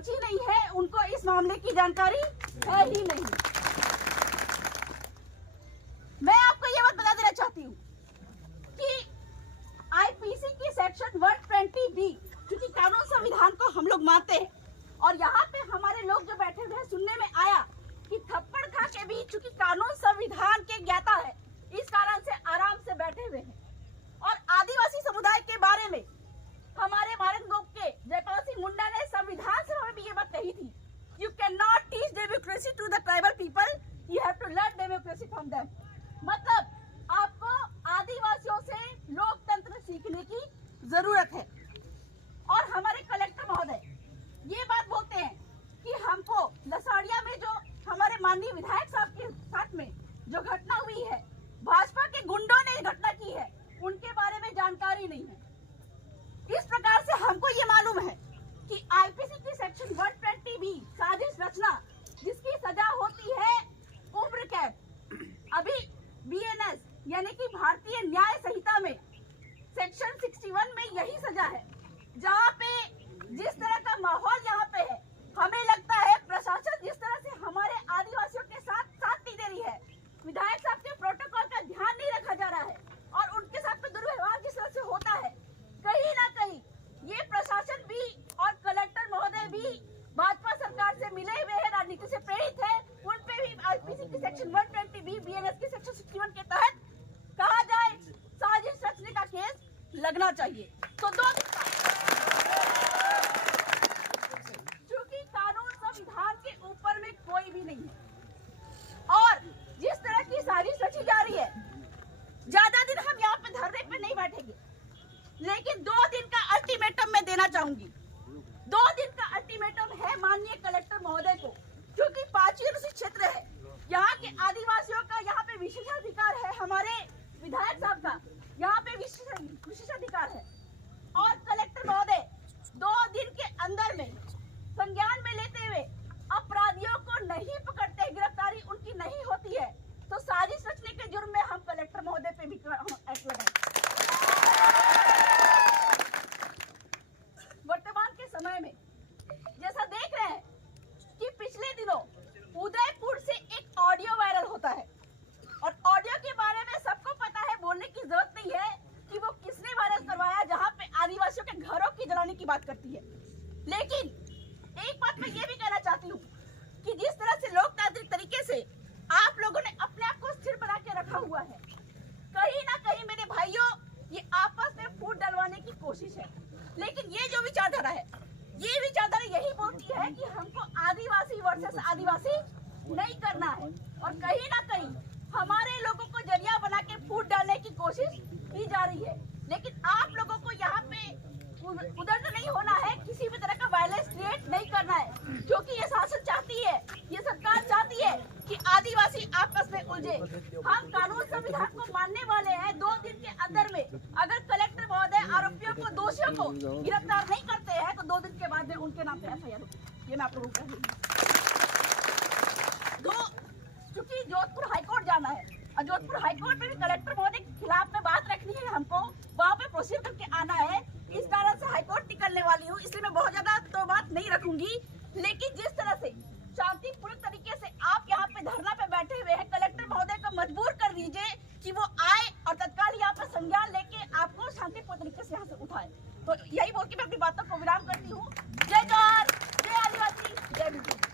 पहुंची नहीं है, उनको इस मामले की जानकारी है ही नहीं। मैं आपको ये बात बता देना चाहती हूँ कि आईपीसी की सेक्शन 120B, क्योंकि कानून संविधान को हम लोग मानते हैं, और यहाँ पे हमारे लोग जो बैठे हुए हैं, सुनने में आया कि थप्पड़ खा के भी चूंकि कानून संविधान के ज्ञाता है, इस कारण से आराम से बैठे हुए हैं। और आदिवासी समुदाय के बारे में हमारे भारत गोप के जयपाल सिंह मुंडा ने संविधान सभा में भी ये बात कही थी, you can not teach democracy to the tribal people, you have to learn democracy from them. मतलब आपको आदिवासियों से लोकतंत्र सीखने की जरूरत है। और हमारे कलेक्टर महोदय ये बात बोलते हैं कि हमको लसाड़िया में जो हमारे माननीय विधायक साहब के साथ में जो घटना हुई है, भाजपा के गुंडों ने घटना की है, उनके बारे में जानकारी नहीं है। इस प्रकार से हमको ये मालूम है कि आईपीसी की सेक्शन 120B साजिश रचना, जिसकी सजा होती है उम्र कैद, अभी BNS यानी कि भारतीय न्याय संहिता में सेक्शन 61 में यही सजा है। जहाँ पे जिस तरह का माहौल यहाँ पे है, हमें लगता है प्रशासन जिस तरह से हमारे आदिवासियों के साथ नहीं दे रही है, विधायक साहब के प्रोटोकॉल का ध्यान नहीं रखा जा रहा है और उनके साथ में दुर्व्यवहार जिस तरह से होता है, कहीं ना कहीं ये प्रशासन भी और कलेक्टर महोदय भी भाजपा सरकार से मिले हुए हैं, राजनीति से प्रेरित है। उन पे भी आईपीसी की सेक्शन 120B, BNS की सेक्शन 61 के तहत कहा जाए साजिश रचने का केस लगना चाहिए। तो 2 दिन चूंकि कानून संविधान के ऊपर में कोई भी नहीं है और जिस तरह की साजिश रची जा रही है, ज्यादा दिन हम यहाँ पे धरने पे नहीं बैठेंगे, लेकिन 2 दिन का अल्टीमेटम मैं देना चाहूंगी। 2 दिन का अल्टीमेटम है माननीय कलेक्टर महोदय को, क्योंकि 5 क्षेत्र है, यहाँ के आदिवासियों का यहाँ पे विशेषाधिकार है, हमारे विधायक साहब का यहाँ पे विशेषाधिकार है। और कलेक्टर महोदय 2 दिन के अंदर में संज्ञान में लेते हुए अपराधियों को नहीं पकड़ते, गिरफ्तारी उनकी नहीं होती है, तो साजिश रचने के जुर्म में हम कलेक्टर महोदय पे भी एक्ट लगाएंगे। वर्तमान के समय में जैसा देख रहे हैं कि पिछले दिनों उदयपुर से एक ऑडियो वायरल होता है और ऑडियो के बारे में सबको पता है, बोलने की जरूरत नहीं है कि वो किसने वायरल करवाया, जहां पे आदिवासियों के घरों की जलाने की बात करती है। लेकिन एक बात मैं ये भी कहना चाहती हूँ कि जिस तरह से लोकतांत्रिक तरीके से आप लोगों ने अपने आप को स्थिर बना के रखा हुआ है, कहीं ना कहीं मेरे भाइयों ये आपस में फूट डलवाने की कोशिश है। लेकिन ये जो विचारधारा है, ये विचारधारा यही बोलती है कि हमको आदिवासी वर्सेस आदिवासी नहीं करना है और कहीं ना कहीं हमारे लोगों को जरिया बना के फूट डालने की कोशिश की जा रही है। लेकिन आप लोगों को यहाँ पे उधर नहीं होना है, किसी भी तरह का वायलेंस क्रिएट नहीं करना है, क्योंकि ये शासन चाहती है, ये सरकार चाहती है कि आदिवासी आपस में उलझे। हम कानून संविधान को मानने वाले हैं। 2 दिन के अंदर में अगर कलेक्टर महोदय आरोपियों को, दोषियों को गिरफ्तार नहीं करते हैं तो 2 दिन के बाद में उनके नाम पे FIR होगी। ये मैं आप लोगों को कह रही हूँ। चूंकि जोधपुर हाईकोर्ट जाना है और जोधपुर हाईकोर्ट में भी कलेक्टर महोदय के खिलाफ में बात रखनी है, हमको वहाँ पे प्रोसीड करके आना है। इस कारण से हाईकोर्ट निकलने वाली हूँ, इसलिए मैं बहुत ज्यादा तो बात नहीं रखूंगी।